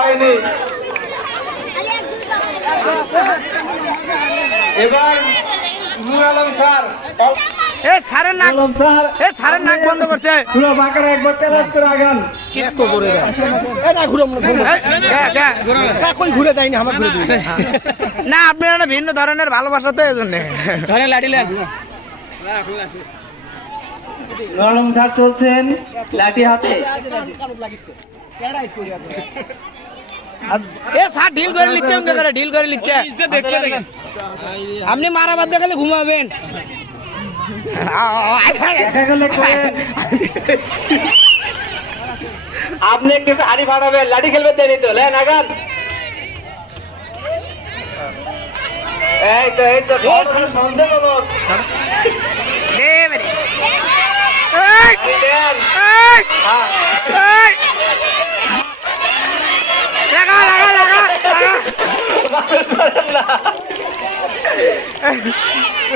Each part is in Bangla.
হয়নি। এবার নূর আলম স্যার সারের নাক বন্ধ করছে পুরো বাঁকারা একবার তেলাস করে আগান। ঘুরে দেয়নি আমার ঘুরে দিবে না আপনারা ভিন্ন ধরনের ভালোবাসা তো এই জন্য নূর আলম স্যার চলছেন লাঠি হাতে। স্যার ঢিল করে লিখছে ঢিল করে লিখছে আপনি মারাবাদ দেখালে ঘুমাবেন আপনি একটু হাড়ি ফাটাবেন, লাঠি খেলবেন দেয়নি তো লেন আগান। এই তো সন্দেহজনক।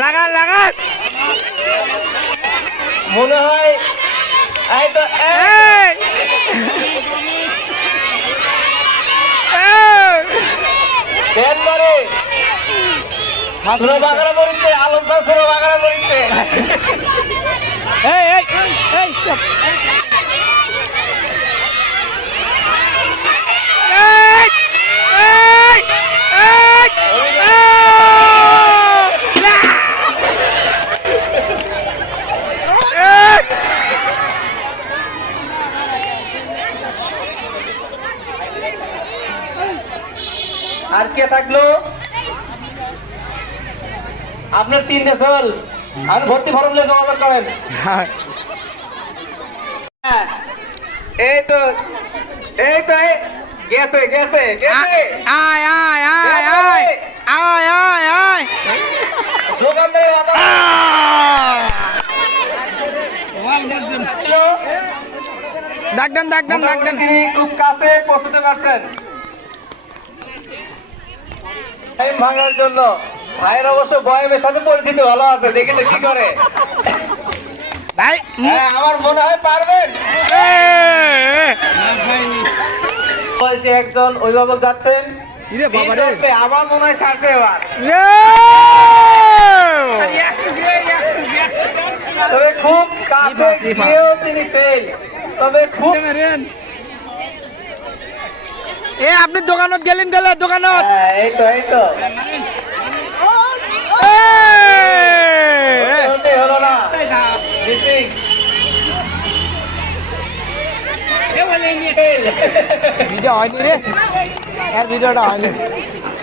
লাগা মনে হয় এই তো ছোট বাগারা বলছে আলম স্যার ছোট বাগারা বলছে আর কে থাকলো? আপনার 3টে চল আর ভর্তি ফর্ম নিয়ে যোগাযোগ করেন। এই তো গেছে দোকানদারের কথা ডাকদেন তিনি খুব কাছে পৌঁছতে পারছেন ভাঙার জন্য। ভাইয়ের অবশ্য বয়ামের সাথে পরিচিত ভালো আছে, দেখি তো কি করে। ভাই আমার মনে হয় পারবেন। বয়সী একজন অভিভাবক যাচ্ছেন, আমার মনে হয় সারছে এবার। তবে খুব কাছে গিয়েও তিনি ফেল, তবে খুব আপনি দোকানত গেলেন দোকানত এই তো হলো না ভিডিও হয়নি রে ভিডিওটা হয়নি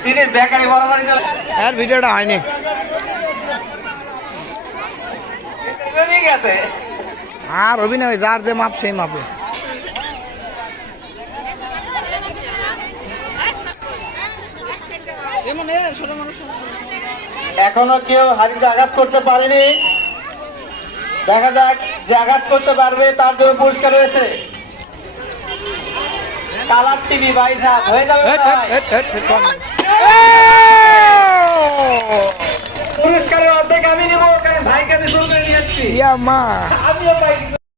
তিনি বেকারি বরাবরই চলে ভিডিওটা হয়নি গেছে। আর অভিনয় যার যে মাপ সেই মাপে এখনো কেউ হাড়িতে আঘাত করতে পারেনি, দেখা যাক যে আঘাত করতে পারবে তার জন্য পুরস্কার রয়েছে। কালার টিভি 22 হয়ে যাবে। পুরস্কারের অর্ধেক আমি নেবো, কারণ ভাইকে আমি শুরু করে নিয়ে যাচ্ছি, আমিও পাই।